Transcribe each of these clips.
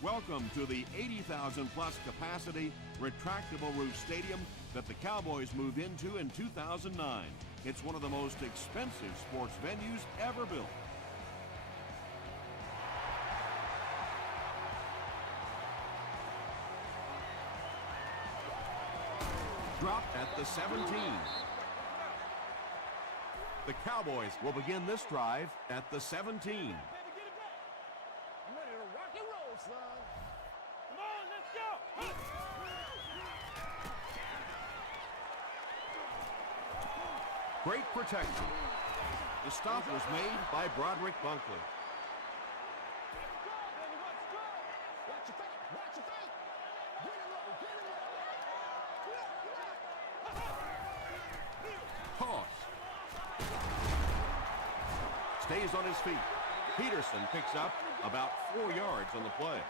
Welcome to the 80,000 plus capacity retractable roof stadium that the Cowboys moved into in 2009. It's one of the most expensive sports venues ever built. Dropped at the 17. The Cowboys will begin this drive at the 17. Great protection. The stop was made by Broderick Bunkley. Toss. Stays on his feet. Peterson picks up about 4 yards on the play.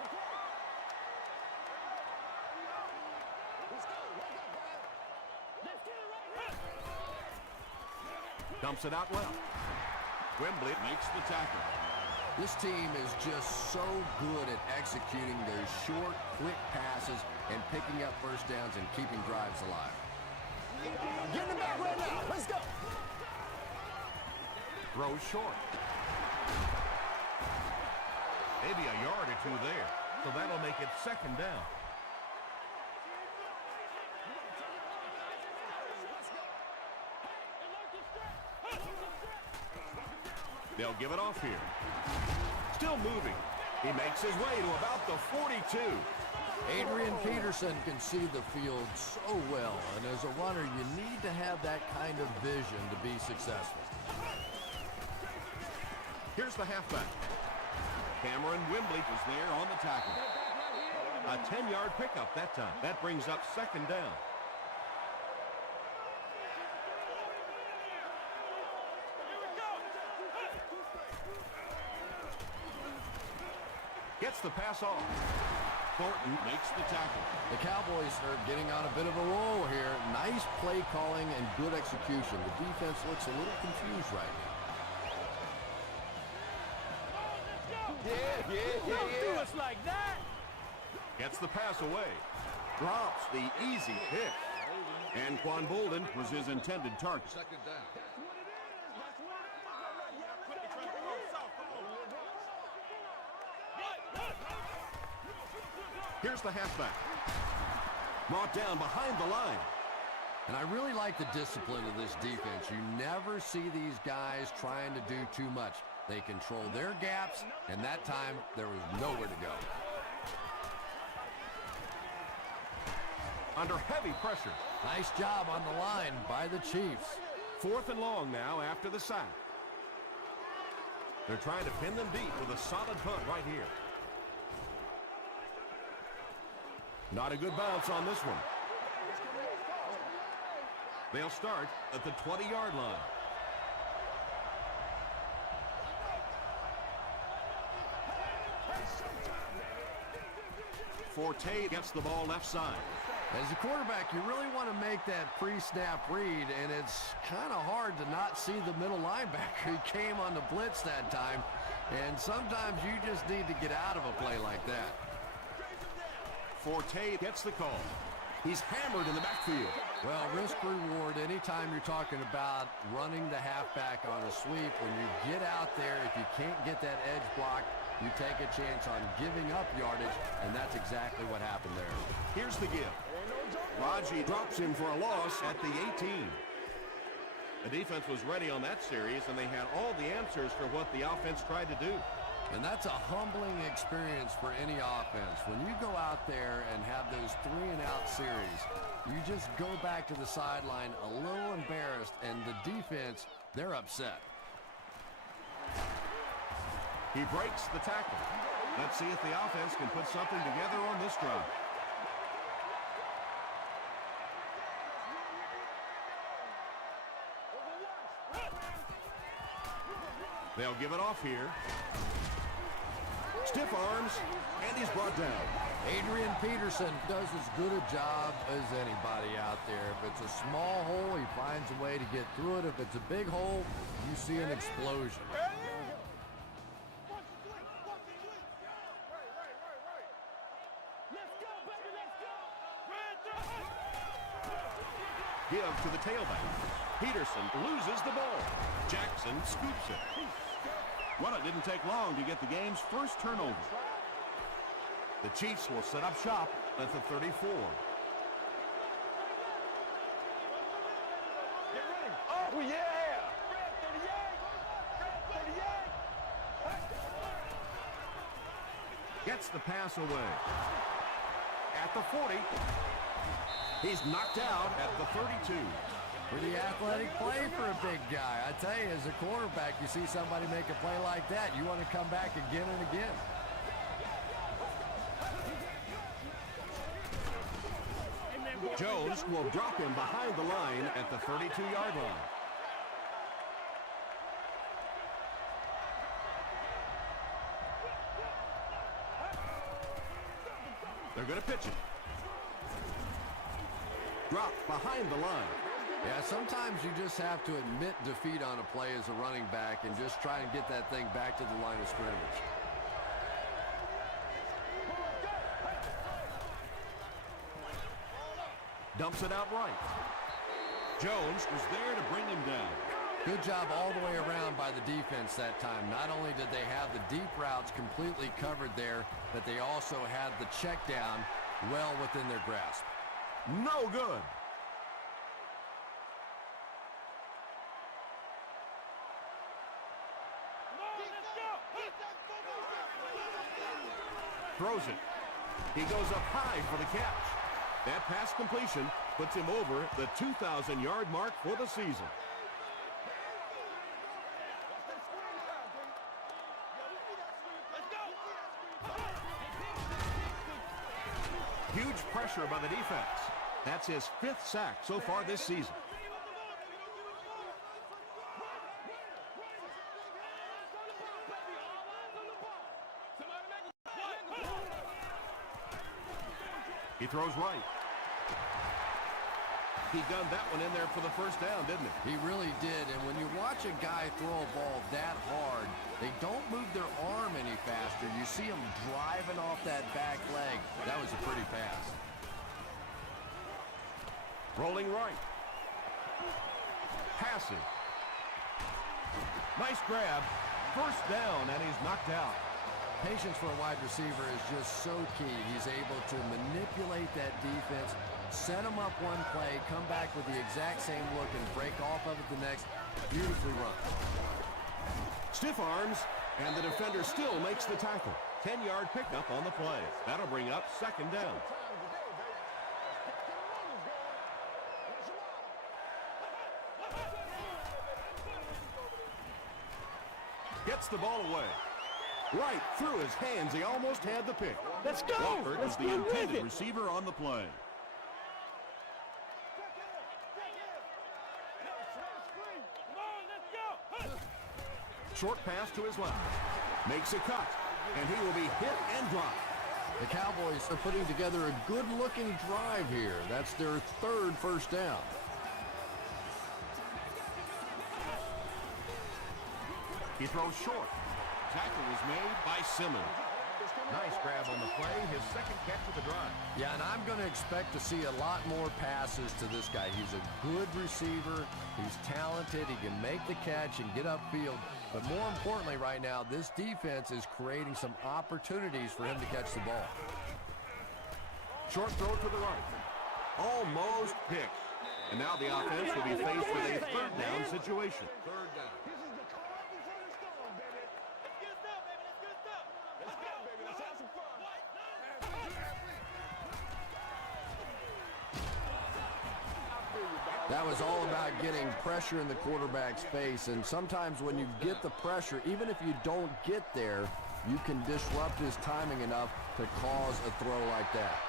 Dumps it out well. Wembley makes the tackle. This team is just so good at executing those short, quick passes and picking up first downs and keeping drives alive. Get in the back right now. Let's go. Throws short. Maybe a yard or two there. So that'll make it second down. They'll give it off here. Still moving. He makes his way to about the 42. Adrian Peterson can see the field so well, and as a runner, you need to have that kind of vision to be successful. Here's the halfback. Cameron Wembley was there on the tackle. A 10-yard pickup that time. That brings up second down. Gets the pass off. Thornton makes the tackle. The Cowboys are getting on a bit of a roll here. Nice play calling and good execution. The defense looks a little confused right now. Don't do us like that. Gets the pass away. Drops the easy pick. And Quan Bolden was his intended target. Second down. Here's the halfback. Brought down behind the line. And I really like the discipline of this defense. You never see these guys trying to do too much. They control their gaps, and that time there was nowhere to go. Under heavy pressure. Nice job on the line by the Chiefs. 4th and long now after the sack. They're trying to pin them deep with a solid punt right here. Not a good bounce on this one. They'll start at the 20-yard line. Forte gets the ball left side. As a quarterback, you really want to make that pre-snap read, and it's kind of hard to not see the middle linebacker. He came on the blitz that time, and sometimes you just need to get out of a play like that. Forte gets the call. He's hammered in the backfield. Well, risk-reward, anytime you're talking about running the halfback on a sweep, when you get out there, if you can't get that edge block, you take a chance on giving up yardage, and that's exactly what happened there. Here's the give. Raji drops him for a loss at the 18. The defense was ready on that series, and they had all the answers for what the offense tried to do. And that's a humbling experience for any offense. When you go out there and have those 3-and-out series, you just go back to the sideline a little embarrassed, and the defense, they're upset. He breaks the tackle. Let's see if the offense can put something together on this drive. They'll give it off here. Stiff arms, and he's brought down. Adrian Peterson does as good a job as anybody out there. If it's a small hole, he finds a way to get through it. If it's a big hole, you see an explosion. give to the tailback. Peterson loses the ball. Jackson scoops it. Well, it didn't take long to get the game's first turnover. The Chiefs will set up shop at the 34. Oh, yeah! Gets the pass away. At the 40. He's knocked out at the 32. Pretty athletic play for a big guy. I tell you, as a quarterback, you see somebody make a play like that, you want to come back again and again. Jones will drop him behind the line at the 32-yard line. They're going to pitch it. Dropped behind the line. Yeah, sometimes you just have to admit defeat on a play as a running back and just try and get that thing back to the line of scrimmage. Dumps it out right. Jones was there to bring him down. Good job all the way around by the defense that time. Not only did they have the deep routes completely covered there, but they also had the check down well within their grasp. No good. Throws it. He goes up high for the catch. That pass completion puts him over the 2,000-yard mark for the season. Huge pressure by the defense. That's his 5th sack so far this season. He throws right. He gunned that one in there for the first down, didn't he? He really did, and when you watch a guy throw a ball that hard, they don't move their arm any faster. You see him driving off that back leg. That was a pretty pass. Rolling right. Passing. Nice grab. First down, and he's knocked out. Patience for a wide receiver is just so key. He's able to manipulate that defense, set them up one play, come back with the exact same look, and break off of it the next. Beautifully run. Stiff arms, and the defender still makes the tackle. 10-yard pickup on the play. That'll bring up second down. Gets the ball away. Right through his hands. He almost had the pick. Let's go! Walker is the intended receiver on the play. Short pass to his left. Makes a cut. And he will be hit and dropped. The Cowboys are putting together a good-looking drive here. That's their 3rd first down. He throws short. Tackle was made by Simmons. Nice grab on the play, his 2nd catch of the drive. Yeah, and I'm going to expect to see a lot more passes to this guy. He's a good receiver. He's talented. He can make the catch and get upfield. But more importantly right now, this defense is creating some opportunities for him to catch the ball. Short throw to the right. Almost picked. And now the offense will be faced with a 3rd down situation. 3rd down. That was all about getting pressure in the quarterback's face, and sometimes when you get the pressure, even if you don't get there, you can disrupt his timing enough to cause a throw like that.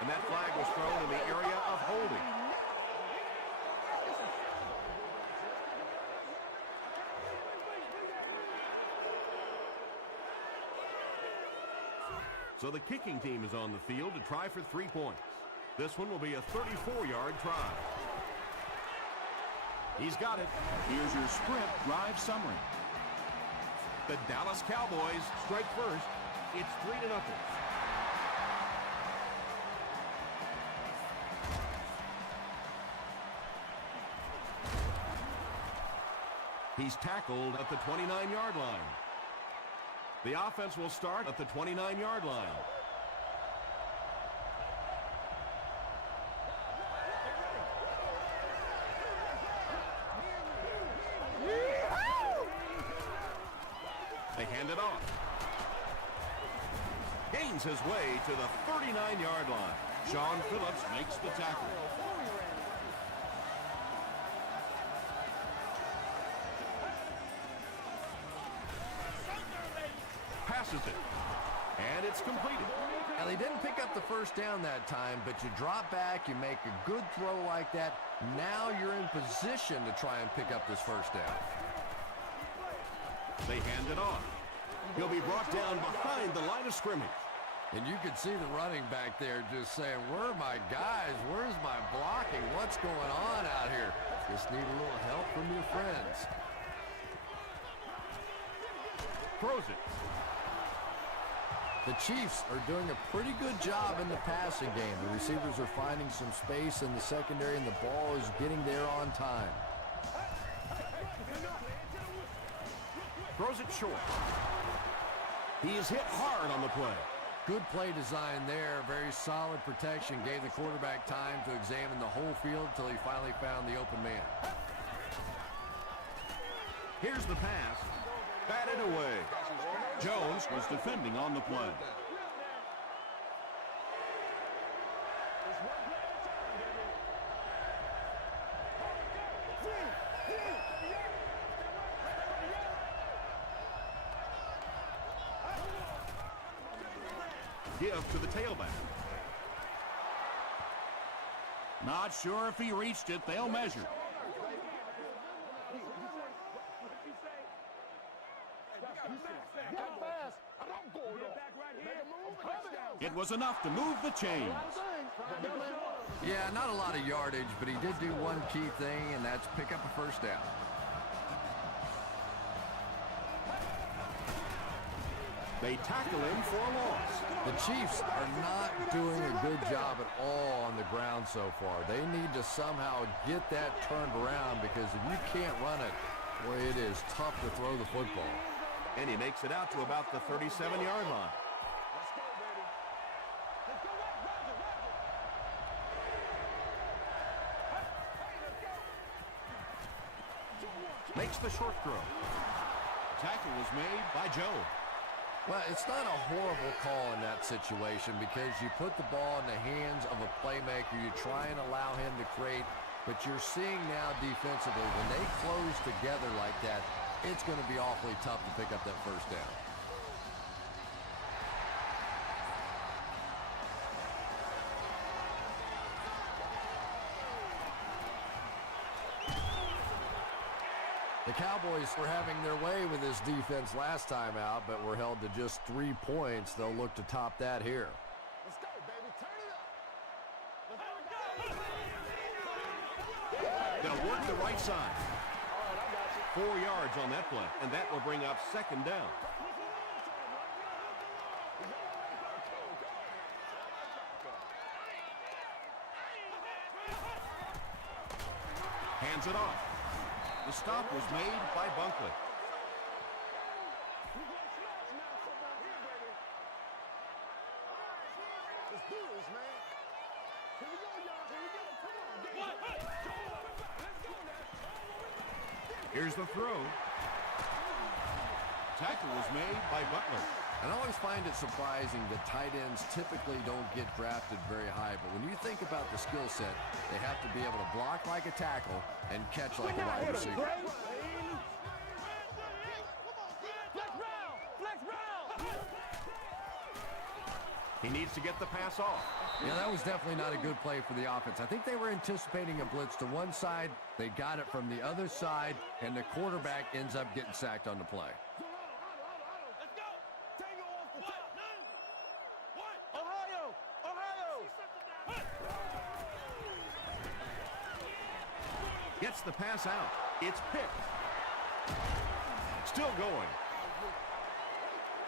And that flag was thrown in the area of holding. So the kicking team is on the field to try for 3 points. This one will be a 34-yard try. He's got it. Here's your sprint drive summary. The Dallas Cowboys strike first. It's 3-0. He's tackled at the 29-yard line. The offense will start at the 29-yard line. They hand it off. Gains his way to the 39-yard line. Sean Phillips makes the tackle. Passes it. And it's completed. Now, they didn't pick up the first down that time, but you drop back, you make a good throw like that. Now you're in position to try and pick up this first down. They hand it off. He'll be brought down behind the line of scrimmage. And you could see the running back there just saying, where are my guys? Where's my blocking? What's going on out here? Just need a little help from your friends. Throws it. The Chiefs are doing a pretty good job in the passing game. The receivers are finding some space in the secondary, and the ball is getting there on time. Throws it short. He is hit hard on the play. Good play design there. Very solid protection. Gave the quarterback time to examine the whole field until he finally found the open man. Here's the pass. Batted away. Jones was defending on the play. Give to the tailback. Not sure if he reached it. They'll measure. It was enough to move the chains. Yeah, not a lot of yardage, but he did do one key thing, and that's pick up a first down. They tackle him for a loss. The Chiefs are not doing a good job at all on the ground so far. They need to somehow get that turned around, because if you can't run it, boy, it is tough to throw the football. And he makes it out to about the 37-yard line. Makes the short throw. Tackle was made by Joe. Well, it's not a horrible call in that situation, because you put the ball in the hands of a playmaker. You try and allow him to create, but you're seeing now defensively, when they close together like that, it's going to be awfully tough to pick up that first down. The Cowboys were having their way with this defense last time out, but were held to just 3 points. They'll look to top that here. Let's go, baby. Turn it up. They'll work the right side. All right, I got you. 4 yards on that play, and that will bring up second down. Hands it off. The stop was made by Bunkley. Let's do this, man. Here we go, y'all. Here we go. Come on. Let's go now. Here's the throw. Tackle was made by Butler. And I always find it surprising that tight ends typically don't get drafted very high. But when you think about the skill set, they have to be able to block like a tackle and catch like a wide receiver. He needs to get the pass off. Yeah, that was definitely not a good play for the offense. I think they were anticipating a blitz to one side. They got it from the other side, and the quarterback ends up getting sacked on the play. Gets the pass out. It's picked. Still going.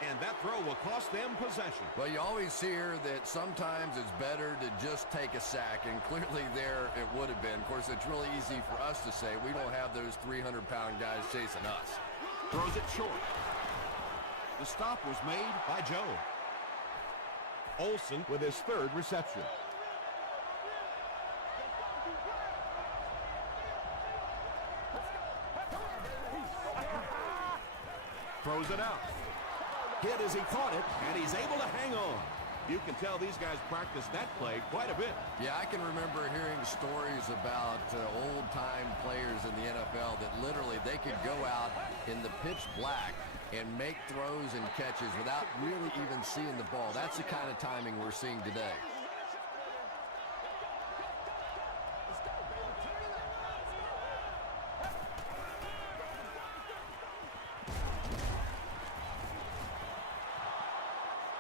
And that throw will cost them possession. Well, you always hear that sometimes it's better to just take a sack, and clearly there it would have been. Of course, it's really easy for us to say. We don't have those 300-pound guys chasing us. Throws it short. The stop was made by Joe. Olsen with his third reception. Throws it out. Hit as he caught it, and he's able to hang on. You can tell these guys practice that play quite a bit. Yeah, I can remember hearing stories about old-time players in the NFL that literally they could go out in the pitch black and make throws and catches without really even seeing the ball. That's the kind of timing we're seeing today.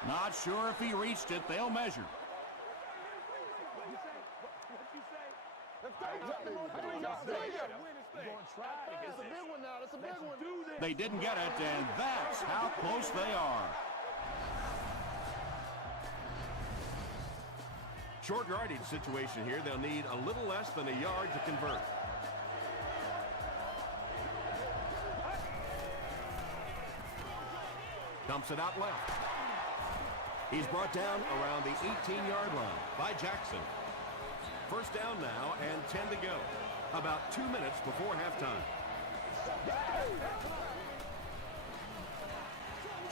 Not sure if he reached it. They'll measure. They didn't get it, and that's how close they are. Short yardage situation here. They'll need a little less than a yard to convert. Dumps it out left. He's brought down around the 18-yard line by Jackson. First down now and 10 to go. About 2 minutes before halftime.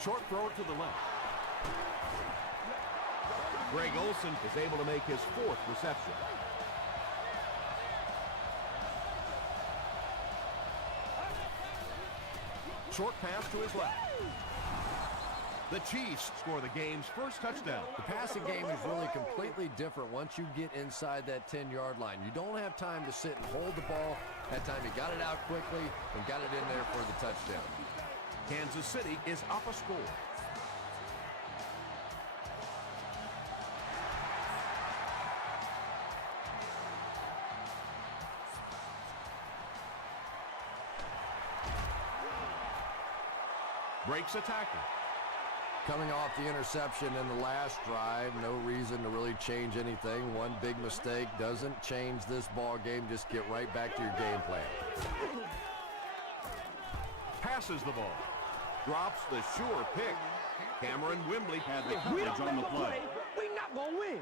Short throw to the left. Greg Olsen is able to make his fourth reception. Short pass to his left. The Chiefs score the game's first touchdown. The passing game is really completely different once you get inside that 10-yard line. You don't have time to sit and hold the ball. That time he got it out quickly and got it in there for the touchdown. Kansas City is up a score. Breaks a tackle. Coming off the interception in the last drive, no reason to really change anything. One big mistake doesn't change this ball game. Just get right back to your game plan. Passes the ball. Drops the sure pick. Cameron Wembley had the coverage on the play. We're not going to win.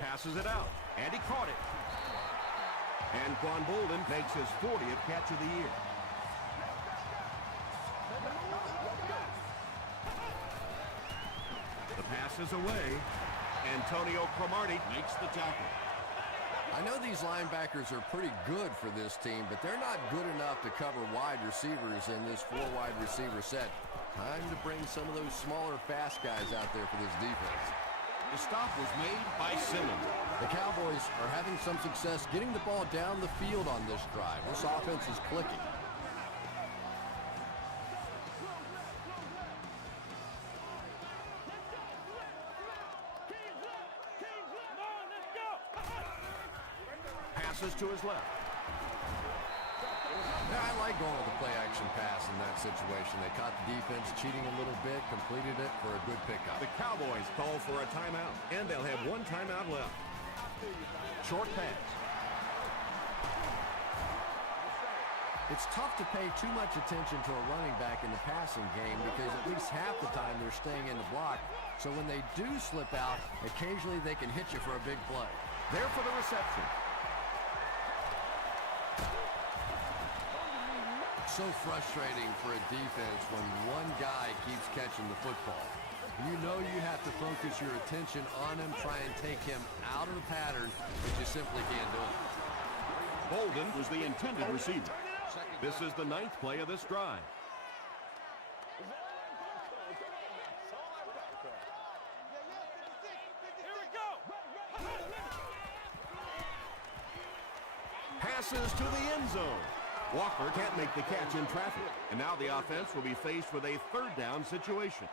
Passes it out, and he caught it. And Quan Bolden makes his 40th catch of the year. The pass is away. Antonio Cromartie makes the tackle. I know these linebackers are pretty good for this team, but they're not good enough to cover wide receivers in this four-wide receiver set. Time to bring some of those smaller, fast guys out there for this defense. The stop was made by Simmons. The Cowboys are having some success getting the ball down the field on this drive. This offense is clicking. Passes to his left. Yeah, I like going with the play-action pass in that situation. They caught the defense cheating a little bit, completed it for a good pickup. The Cowboys call for a timeout, and they'll have one timeout left. Short pass. It's tough to pay too much attention to a running back in the passing game because at least half the time they're staying in the block. So when they do slip out, occasionally they can hit you for a big play. There for the reception. So frustrating for a defense when one guy keeps catching the football. You know you have to focus your attention on him, try and take him out of the pattern, but you simply can't do it. Bolden was the intended receiver. This is the 9th play of this drive. Passes to the end zone. Walker can't make the catch in traffic. And now the offense will be faced with a third down situation.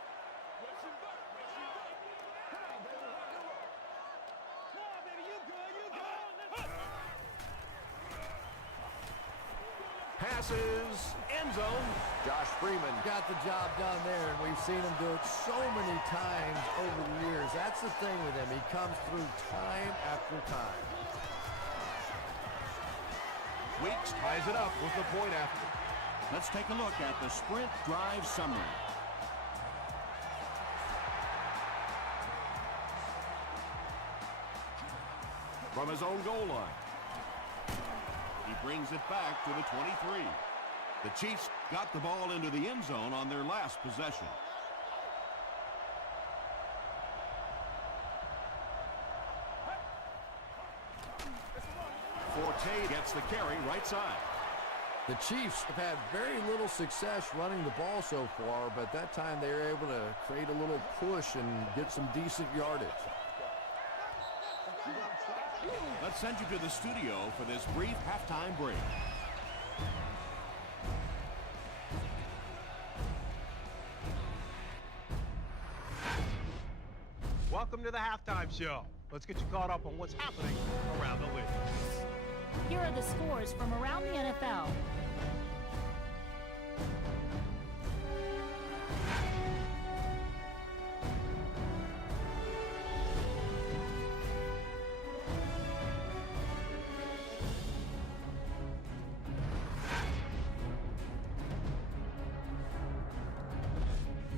passes. End zone. Josh Freeman got the job done there, and we've seen him do it so many times over the years. That's the thing with him. He comes through time after time. Weeks ties it up with the point after. Let's take a look at the sprint drive summary. From his own goal line. He brings it back to the 23. The Chiefs got the ball into the end zone on their last possession. Forte gets the carry right side. The Chiefs have had very little success running the ball so far, but that time they were able to create a little push and get some decent yardage. Let's send you to the studio for this brief halftime break. Welcome to the halftime show. Let's get you caught up on what's happening around the league. Here are the scores from around the NFL.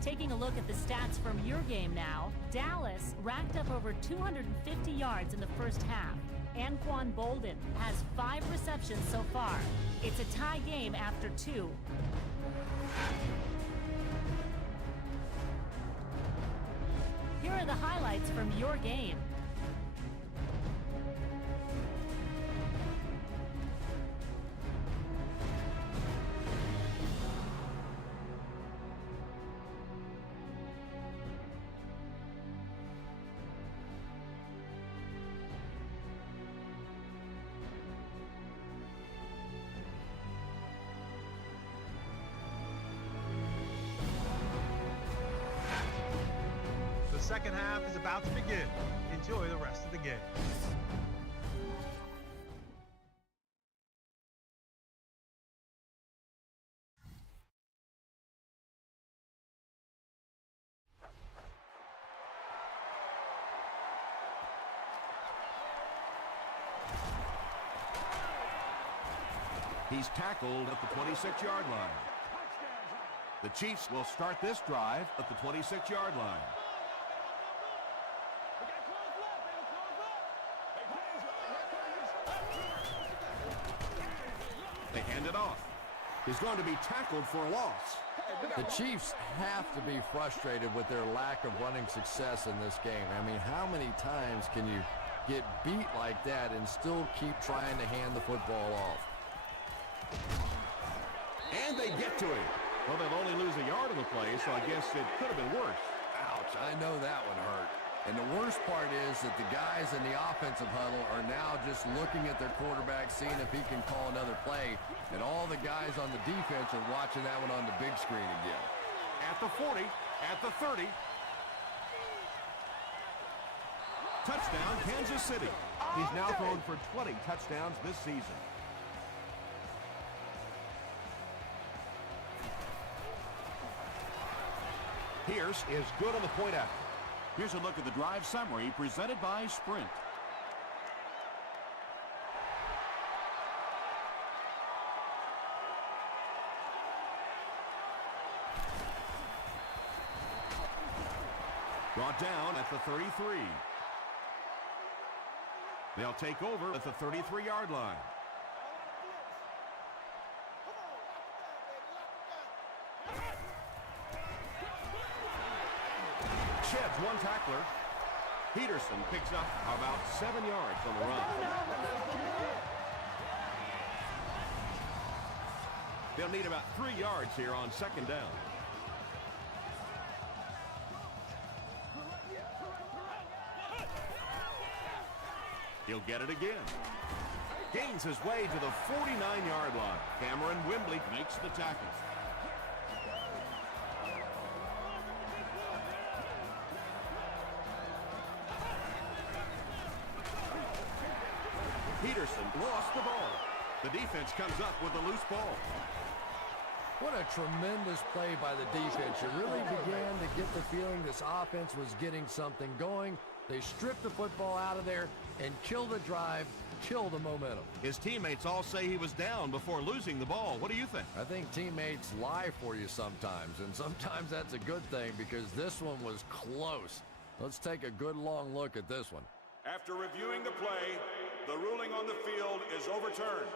Taking a look at the stats from your game now, Dallas racked up over 250 yards in the first half. Anquan Bolden has 5 receptions so far. It's a tie game after 2. Here are the highlights from your game. The second half is about to begin. Enjoy the rest of the game. He's tackled at the 26-yard line. The Chiefs will start this drive at the 26-yard line. They hand it off. He's going to be tackled for a loss. The Chiefs have to be frustrated with their lack of running success in this game. I mean, how many times can you get beat like that and still keep trying to hand the football off? And they get to him. Well, they'll only lose a yard on the play, so I guess it could have been worse. Ouch, I know that one hurt. And the worst part is that the guys in the offensive huddle are now just looking at their quarterback, seeing if he can call another play. And all the guys on the defense are watching that one on the big screen again. At the 40, at the 30. Touchdown, Kansas City. He's now thrown for 20 touchdowns this season. Pierce is good on the point after. Here's a look at the drive summary presented by Sprint. Brought down at the 33. They'll take over at the 33-yard line. Sheds one tackler. Peterson picks up about 7 yards on the run. They'll need about 3 yards here on second down. He'll get it again. Gains his way to the 49-yard line. Cameron Wembley makes the tackle. Peterson lost the ball. The defense comes up with a loose ball. What a tremendous play by the defense. You really began to get the feeling this offense was getting something going. They stripped the football out of there and killed the drive, killed the momentum. His teammates all say he was down before losing the ball. What do you think? I think teammates lie for you sometimes, and sometimes that's a good thing because this one was close. Let's take a good long look at this one. After reviewing the play, the ruling on the field is overturned.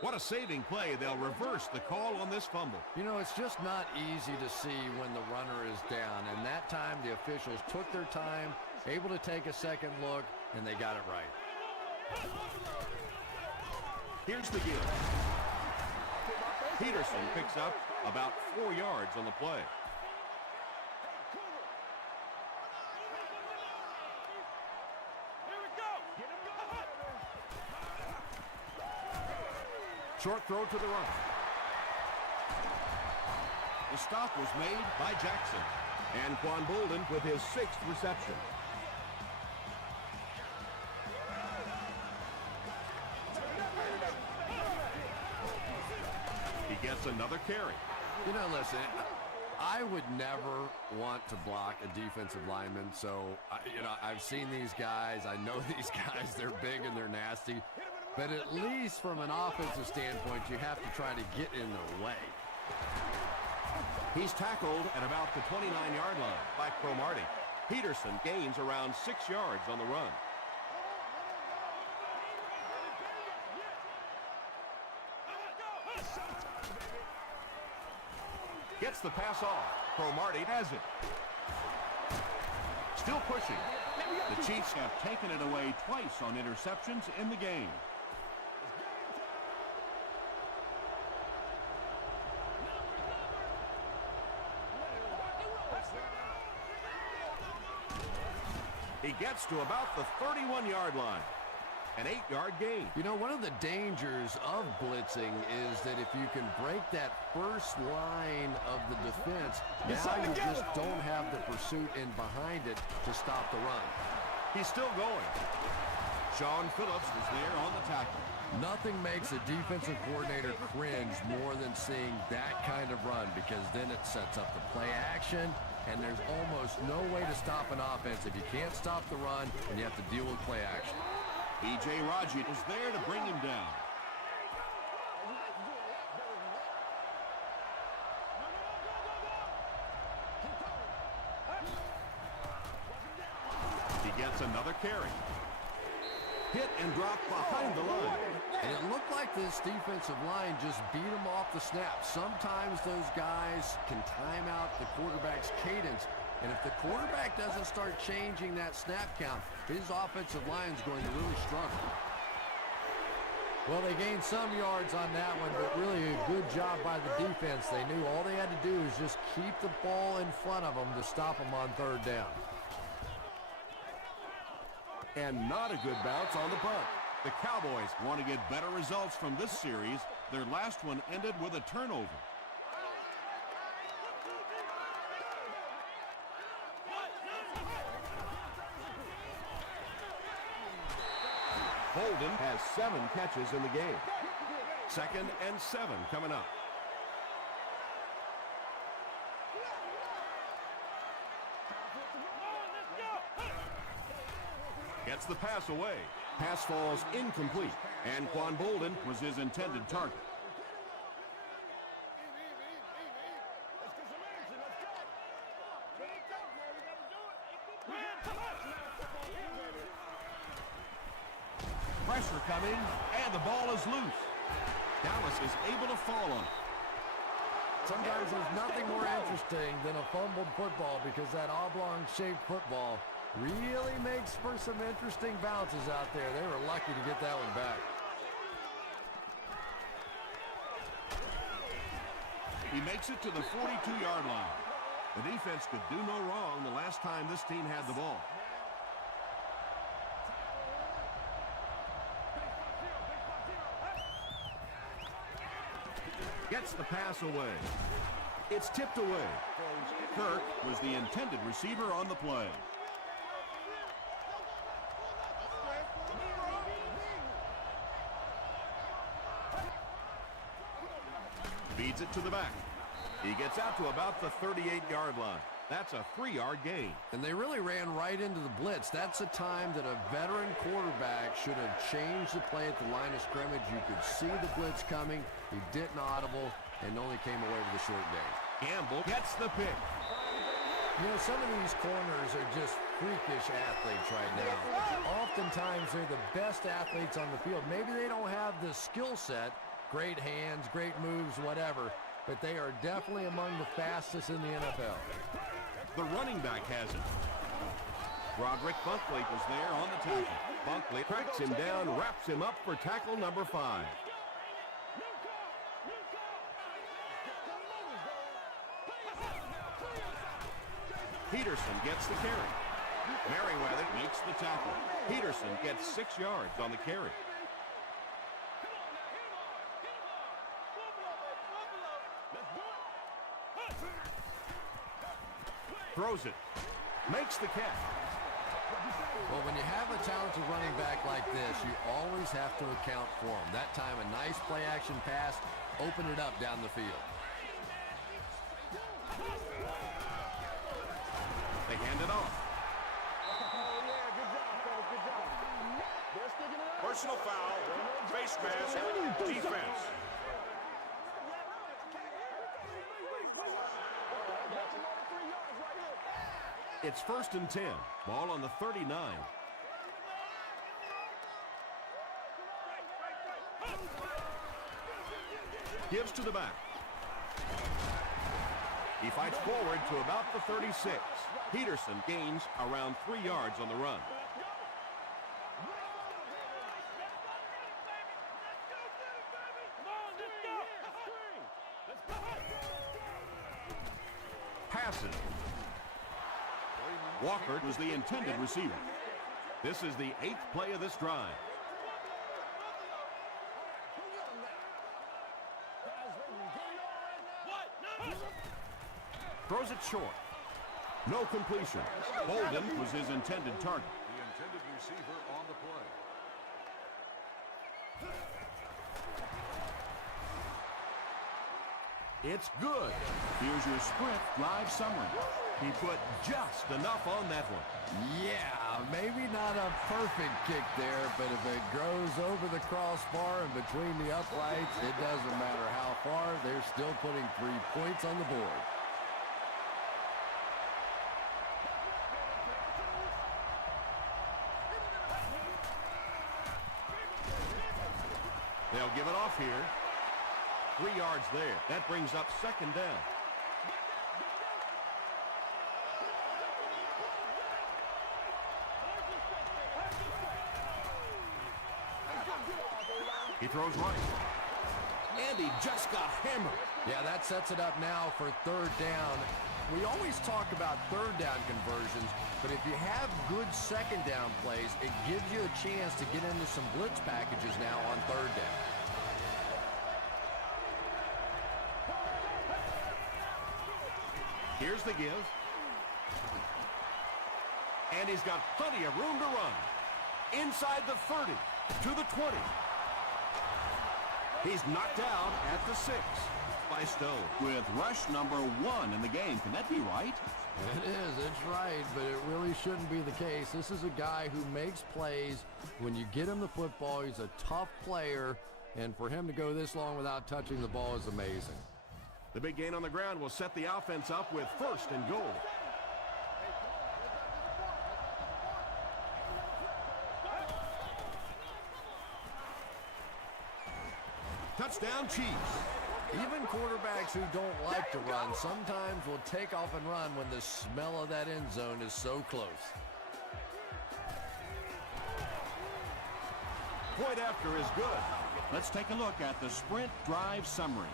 What a saving play. They'll reverse the call on this fumble. You know, it's just not easy to see when the runner is down, and that time the officials took their time, able to take a second look, and they got it right. Here's the give. Peterson picks up about 4 yards on the play. Short throw to the right. The stop was made by Jackson. And Quan Bolden with his 6th reception. He gets another carry. You know, listen, I would never want to block a defensive lineman, so, I've seen these guys. I know these guys. They're big and they're nasty. But at least from an offensive standpoint, you have to try to get in their way. He's tackled at about the 29-yard line by Cromartie. Peterson gains around 6 yards on the run. Gets the pass off. Cromartie has it. Still pushing. The Chiefs have taken it away twice on interceptions in the game. He gets to about the 31-yard line. An 8-yard gain. You know, one of the dangers of blitzing is that if you can break that first line of the defense, now you just don't have the pursuit in behind it to stop the run. He's still going. Sean Phillips was there on the tackle. Nothing makes a defensive coordinator cringe more than seeing that kind of run, because then it sets up the play action, and there's almost no way to stop an offense if you can't stop the run and you have to deal with play action. B.J. Raji was there to bring him down. He gets another carry. Hit and drop behind the line. And it looked like this defensive line just beat him off the snap. Sometimes those guys can time out the quarterback's cadence. And if the quarterback doesn't start changing that snap count, his offensive line's going to really struggle. Well, they gained some yards on that one, but really a good job by the defense. They knew all they had to do is just keep the ball in front of them to stop them on third down. And not a good bounce on the punt. The Cowboys want to get better results from this series. Their last one ended with a turnover. Bolden has 7 catches in the game. 2nd and 7 coming up. Gets the pass away. Pass falls incomplete, and Quan Bolden was his intended target. Pressure coming, and the ball is loose. Dallas is able to fall on it. Sometimes there's nothing more interesting than a fumbled football, because that oblong-shaped football really makes for some interesting bounces out there. They were lucky to get that one back. He makes it to the 42-yard line. The defense could do no wrong the last time this team had the ball. Gets the pass away. It's tipped away. Kirk was the intended receiver on the play. Feeds it to the back. He gets out to about the 38-yard line. That's a 3-yard gain. And they really ran right into the blitz. That's a time that a veteran quarterback should have changed the play at the line of scrimmage. You could see the blitz coming. He didn't audible and only came away with a short gain. Gamble gets the pick. You know, some of these corners are just freakish athletes right now. Oftentimes, they're the best athletes on the field. Maybe they don't have the skill set, great hands, great moves, whatever, but they are definitely among the fastest in the NFL. The running back has it. Roderick Bunkley was there on the tackle. Bunkley tracks him down, wraps him up for tackle number 5. Peterson gets the carry. Merriweather makes the tackle. Peterson gets 6 yards on the carry. Throws it. Makes the catch. Well, when you have a talented running back like this, you always have to account for him. That time, a nice play-action pass opened it up down the field. They hand it off. Personal foul, face mask, defense. It's 1st and 10. Ball on the 39. Gives to the back. He fights forward to about the 36. Peterson gains around 3 yards on the run. Passes. Walker was the intended receiver. This is the 8th play of this drive. Throws it short. No completion. Bolden was his intended target. The intended receiver on the play. It's good. Here's your sprint drive summary. He put just enough on that one. Yeah, maybe not a perfect kick there, but if it goes over the crossbar and between the uprights, it doesn't matter how far, they're still putting 3 points on the board. They'll give it off here. 3 yards there. That brings up 2nd down. He throws right. And he just got hammered. Yeah, that sets it up now for 3rd down. We always talk about 3rd down conversions, but if you have good 2nd down plays, it gives you a chance to get into some blitz packages now on 3rd down. Here's the give. And he's got plenty of room to run. Inside the 30, to the 20. He's knocked out at the 6 by Stone with rush number 1 in the game. Can that be right? It is. It's right, but it really shouldn't be the case. This is a guy who makes plays. When you get him the football, he's a tough player, and for him to go this long without touching the ball is amazing. The big gain on the ground will set the offense up with 1st and goal. Touchdown, Chiefs. Even quarterbacks who don't like to run sometimes will take off and run when the smell of that end zone is so close. Point after is good. Let's take a look at the sprint drive summary.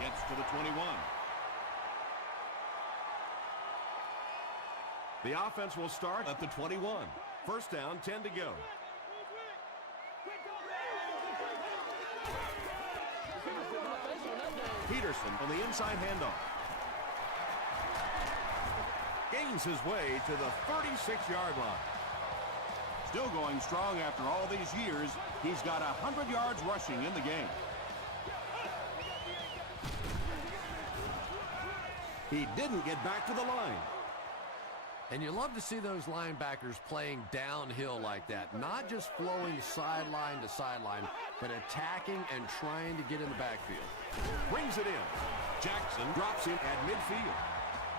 Gets to the 21. The offense will start at the 21. 1st down, 10 to go. Peterson on the inside handoff. gains his way to the 36-yard line. Still going strong after all these years. He's got 100 yards rushing in the game. He didn't get back to the line. And you love to see those linebackers playing downhill like that. Not just flowing sideline to sideline, but attacking and trying to get in the backfield. Brings it in. Jackson drops him at midfield.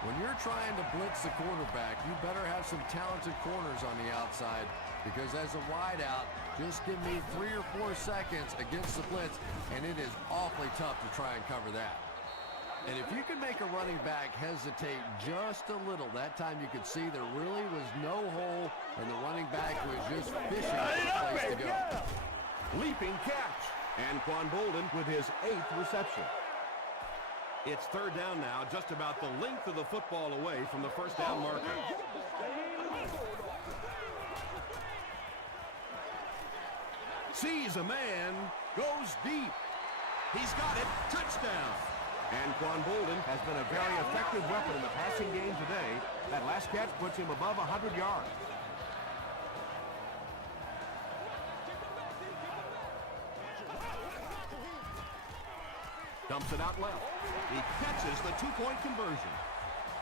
When you're trying to blitz the quarterback, you better have some talented corners on the outside, because as a wideout, just give me 3 or 4 seconds against the blitz, and it is awfully tough to try and cover that. And if you can make a running back hesitate just a little, that time you could see there really was no hole, and the running back was just fishing for a place to go. Leaping catch. Anquan Boldin with his 8th reception. It's third down now, just about the length of the football away from the first down marker. Sees a man, goes deep. He's got it, touchdown. Anquan Boldin has been a very effective weapon in the passing game today. That last catch puts him above 100 yards. Dumps it out left. He catches the 2-point conversion.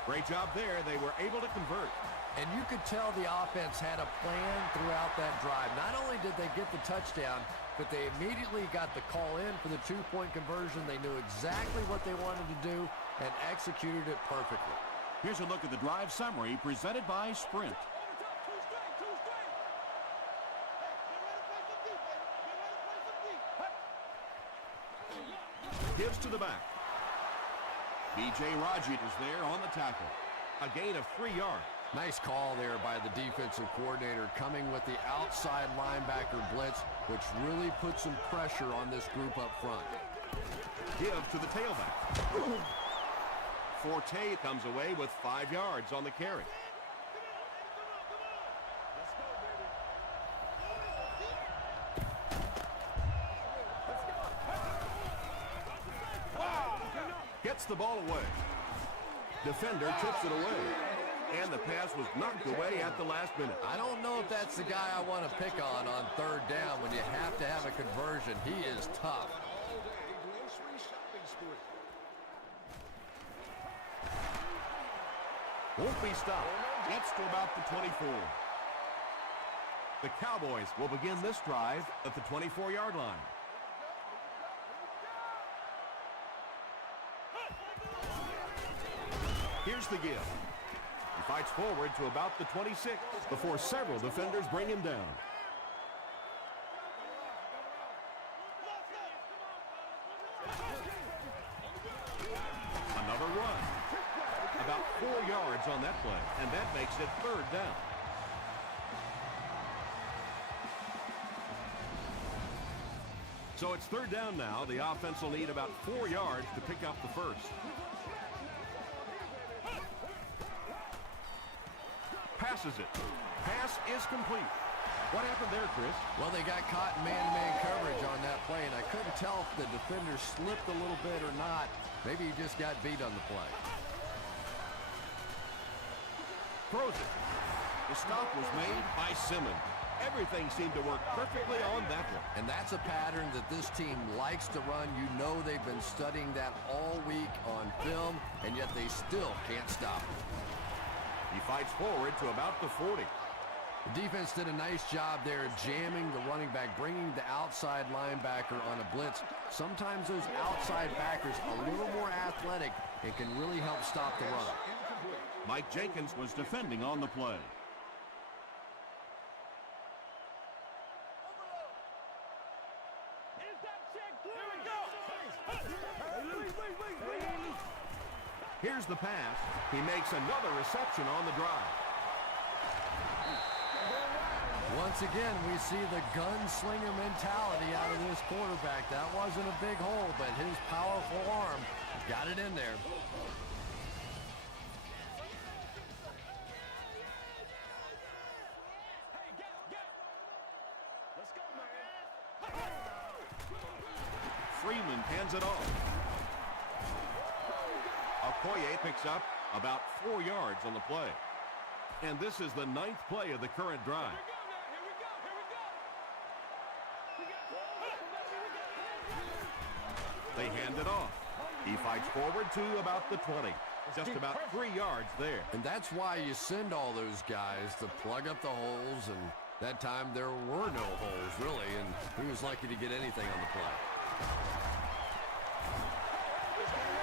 Great job there. They were able to convert. And you could tell the offense had a plan throughout that drive. Not only did they get the touchdown, but they immediately got the call in for the 2-point conversion. They knew exactly what they wanted to do and executed it perfectly. Here's a look at the drive summary presented by Sprint. Gives to the back. B.J. Rajic is there on the tackle. A gain of 3 yards. Nice call there by the defensive coordinator, coming with the outside linebacker blitz, which really put some pressure on this group up front. Give to the tailback. Forte comes away with 5 yards on the carry. Gets the ball away. Defender tips it away. And the pass was knocked away at the last minute. I don't know if that's the guy I want to pick on third down when you have to have a conversion. He is tough. Won't be stopped. Gets to about the 24. The Cowboys will begin this drive at the 24-yard line. Here's the give. He fights forward to about the 26 before several defenders bring him down. Another run. About 4 yards on that play, and that makes it third down. So it's third down now. The offense will need about 4 yards to pick up the first. Passes it. Pass is complete. What happened there, Chris? Well, they got caught in man-to-man coverage on that play, and I couldn't tell if the defender slipped a little bit or not. Maybe he just got beat on the play. Throws it. The stop was made by Simmons. Everything seemed to work perfectly on that one. And that's a pattern that this team likes to run. You know they've been studying that all week on film, and yet they still can't stop it. He fights forward to about the 40. The defense did a nice job there jamming the running back, bringing the outside linebacker on a blitz. Sometimes those outside backers a little more athletic and can really help stop the run. Mike Jenkins was defending on the play. Here's the pass. He makes another reception on the drive. Once again, we see the gunslinger mentality out of this quarterback. That wasn't a big hole, but his powerful arm got it in there. Freeman hands it off. Okoye picks up about 4 yards on the play. And this is the 9th play of the current drive. They hand it off. He fights forward to about the 20. Just about 3 yards there. And that's why you send all those guys to plug up the holes, and that time there were no holes, really, and he was lucky to get anything on the play.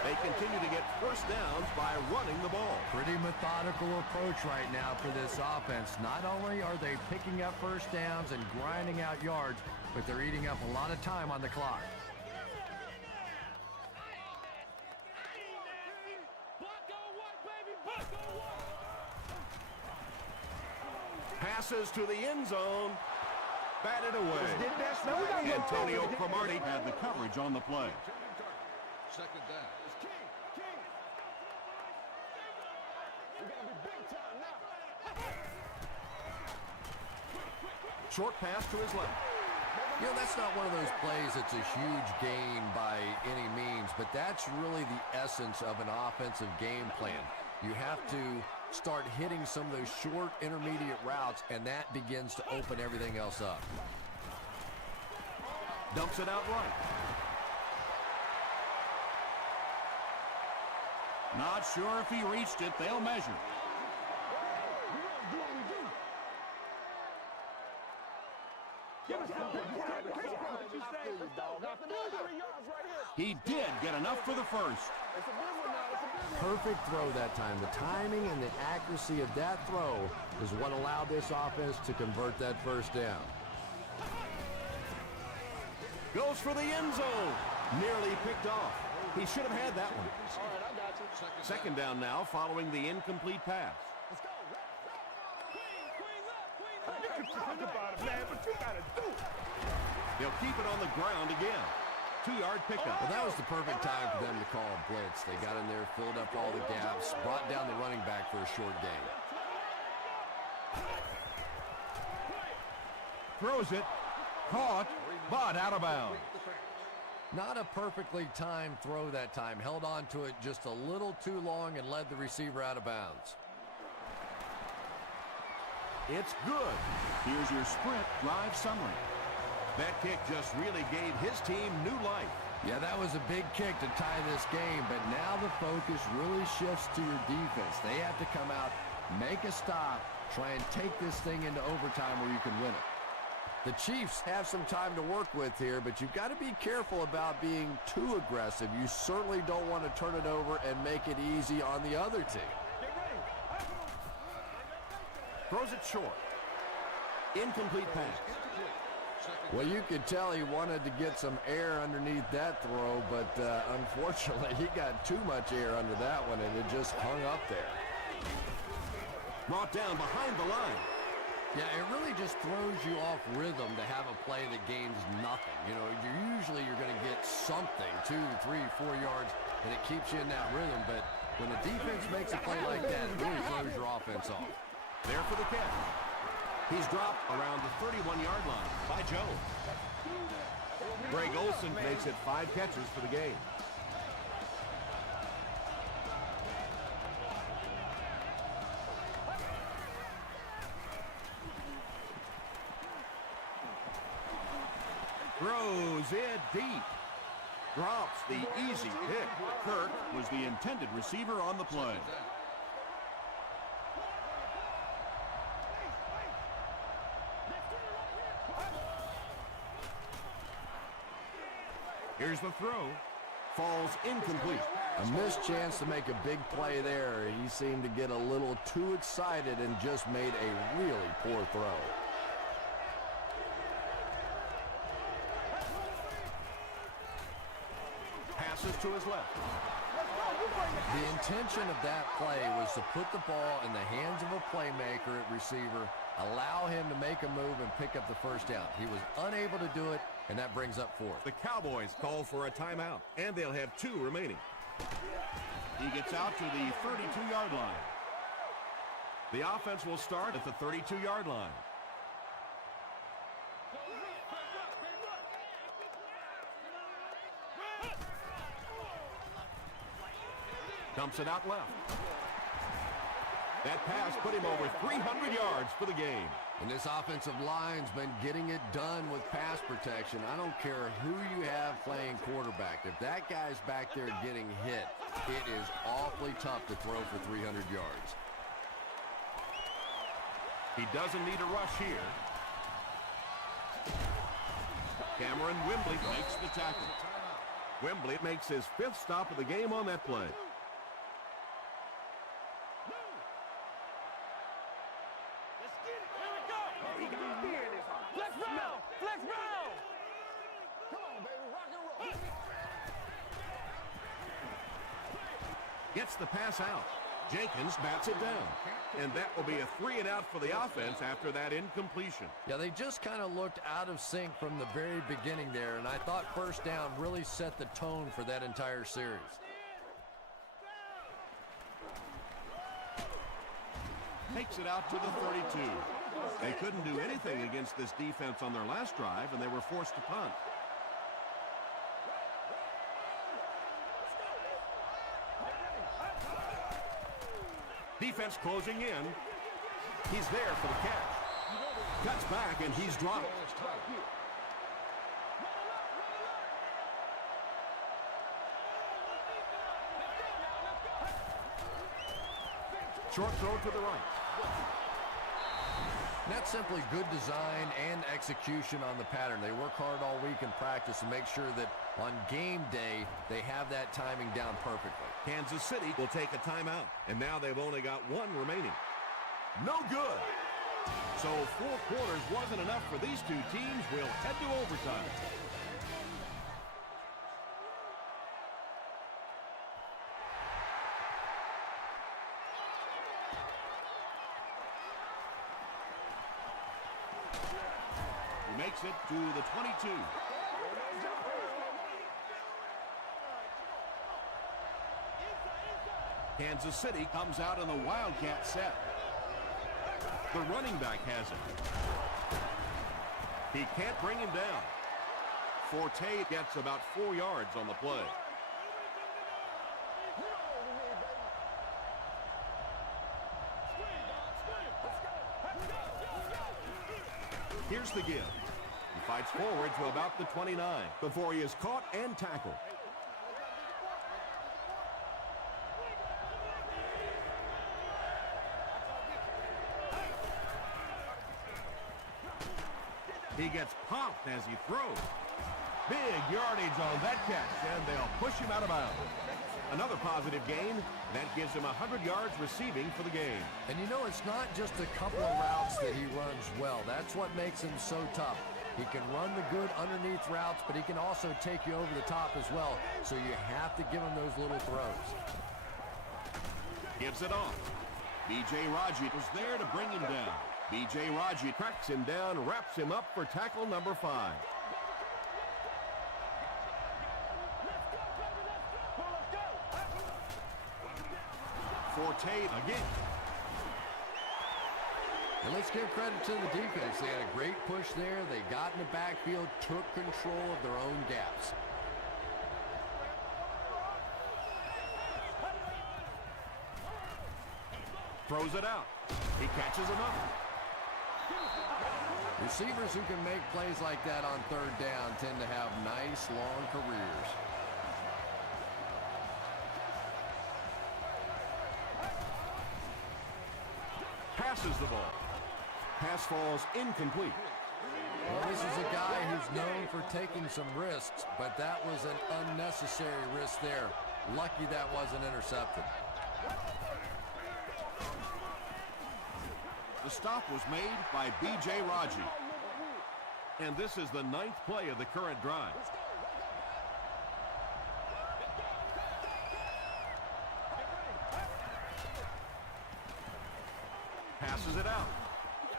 They continue to get first downs by running the ball. Pretty methodical approach right now for this offense. Not only are they picking up first downs and grinding out yards, but they're eating up a lot of time on the clock. Passes to the end zone. Batted away. Antonio Cromartie had the coverage on the play. Second down. Short pass to his left. You know, that's not one of those plays that's a huge gain by any means, but that's really the essence of an offensive game plan. You have to start hitting some of those short intermediate routes, and that begins to open everything else up. Dumps it out right. Not sure if he reached it. They'll measure. He did get enough for the first. Perfect throw that time. The timing and the accuracy of that throw is what allowed this offense to convert that first down. Goes for the end zone. Nearly picked off. He should have had that one. Second down now following the incomplete pass. They'll keep it on the ground again. 2-yard pickup. Well, that was the perfect time for them to call a blitz. They got in there, filled up all the gaps, brought down the running back for a short gain. Throws it. Caught, but out of bounds. Not a perfectly timed throw that time. Held on to it just a little too long and led the receiver out of bounds. It's good. Here's your sprint drive summary. That kick just really gave his team new life. Yeah, that was a big kick to tie this game, but now the focus really shifts to your defense. They have to come out, make a stop, try and take this thing into overtime where you can win it. The Chiefs have some time to work with here, but you've got to be careful about being too aggressive. You certainly don't want to turn it over and make it easy on the other team. Throws it short. Incomplete pass. Well, you could tell he wanted to get some air underneath that throw, but unfortunately he got too much air under that one, and it just hung up there. Brought down behind the line. Yeah, it really just throws you off rhythm to have a play that gains nothing. You know, you're going to get something, 2, 3, 4 yards, and it keeps you in that rhythm. But when the defense makes a play like that, it really throws your offense off. There for the catch. He's dropped around the 31-yard line by Jones. Greg Olsen makes it 5 catches for the game. Throws it deep. Drops the easy pick. Kirk was the intended receiver on the play. Here's the throw. Falls incomplete. A missed chance to make a big play there. He seemed to get a little too excited and just made a really poor throw. Passes to his left. The intention of that play was to put the ball in the hands of a playmaker at receiver, allow him to make a move and pick up the first down. He was unable to do it, and that brings up 4th. The Cowboys call for a timeout, and they'll have 2 remaining. He gets out to the 32-yard line. The offense will start at the 32-yard line. Dumps it out left. That pass put him over 300 yards for the game. And this offensive line's been getting it done with pass protection. I don't care who you have playing quarterback. If that guy's back there getting hit, it is awfully tough to throw for 300 yards. He doesn't need a rush here. Cameron Wembley makes the tackle. Wembley makes his 5th stop of the game on that play. Flex round! Flex round! Come on, baby. Rock and roll. Gets the pass out. Jenkins bats it down. And that will be a 3-and-out for the offense after that incompletion. Yeah, they just kind of looked out of sync from the very beginning there, and I thought first down really set the tone for that entire series. Takes it out to the 32. They couldn't do anything against this defense on their last drive, and they were forced to punt. Defense closing in. He's there for the catch. Cuts back, and he's dropped. Short throw to the right. That's simply good design and execution on the pattern. They work hard all week in practice to make sure that on game day, they have that timing down perfectly. Kansas City will take a timeout, and now they've only got 1 remaining. No good. So 4 quarters wasn't enough for these two teams. We'll head to overtime. He makes it to the 22. Kansas City comes out in the Wildcat set. The running back has it. He can't bring him down. Forte gets about 4 yards on the play. Here's the give. He fights forward to about the 29 before he is caught and tackled. He gets popped as he throws. Big yardage on that catch, and they'll push him out of bounds. Another positive gain. That gives him 100 yards receiving for the game. And you know, it's not just a couple of routes that he runs well. That's what makes him so tough. He can run the good underneath routes, but he can also take you over the top as well. So you have to give him those little throws. Gives it off. B.J. Raji was there to bring him down. B.J. Raji tracks him down, wraps him up for tackle number 5. Forte again. And let's give credit to the defense. They had a great push there. They got in the backfield, took control of their own gaps. Throws it out. He catches another. Receivers who can make plays like that on 3rd down tend to have nice, long careers. Passes the ball. Pass falls incomplete. Well, this is a guy who's known for taking some risks, but that was an unnecessary risk there. Lucky that wasn't intercepted. The stop was made by B.J. Raji. And this is the 9th play of the current drive. Passes it out.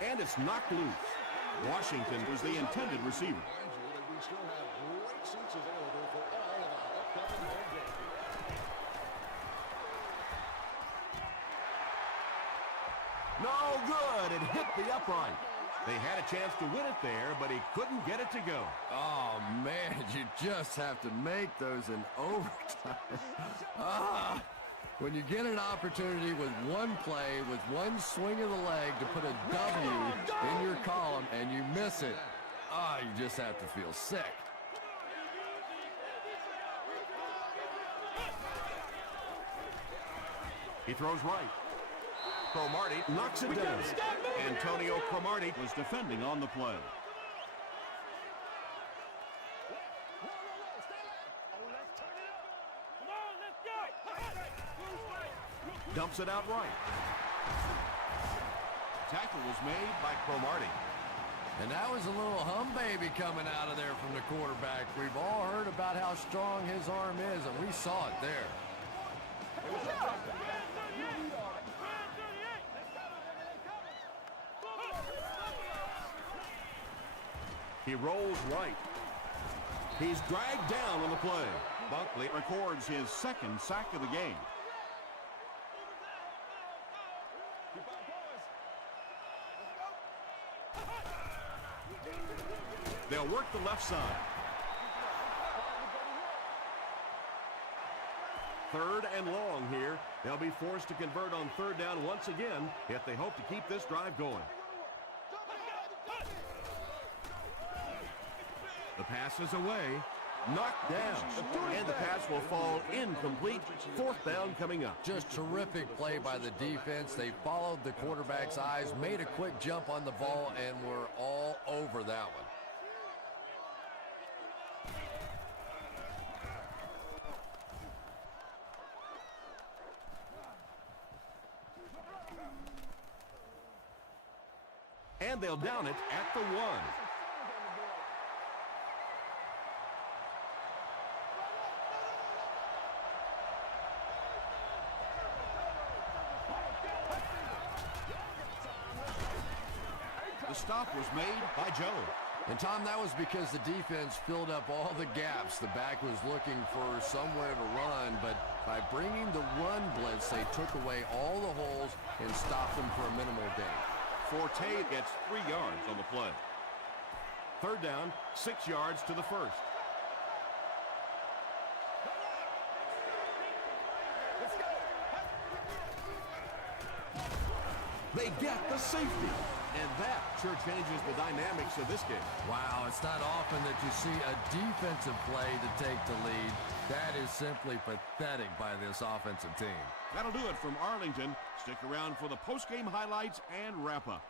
And it's knocked loose. Washington was the intended receiver. We still have great seats available for all of our upcoming home games. No good. It hit the upright. They had a chance to win it there, but he couldn't get it to go. Oh, man, you just have to make those in overtime. When you get an opportunity with one play, with one swing of the leg to put a W in your column and you miss it, you just have to feel sick. He throws right. Cromartie knocks it down. Antonio Cromartie was defending on the play. Dumps it out right. Tackle was made by Cromartie. And that was a little hum baby coming out of there from the quarterback. We've all heard about how strong his arm is, and we saw it there. He rolls right. He's dragged down on the play. Bunkley records his second sack of the game. They'll work the left side. Third and long here. They'll be forced to convert on third down once again if they hope to keep this drive going. The pass is away, knocked down, and the pass will fall incomplete. Fourth down coming up. Just terrific play by the defense. They followed the quarterback's eyes, made a quick jump on the ball, and were all over that one. And they'll down it at the 1. The stop was made by Joe. And, Tom, that was because the defense filled up all the gaps. The back was looking for somewhere to run, but by bringing the run blitz, they took away all the holes and stopped them for a minimal gain. Forte gets 3 yards on the play. Third down, 6 yards to the first. They get the safety. And that sure changes the dynamics of this game. Wow, it's not often that you see a defensive play to take the lead. That is simply pathetic by this offensive team. That'll do it from Arlington. Stick around for the post-game highlights and wrap-up.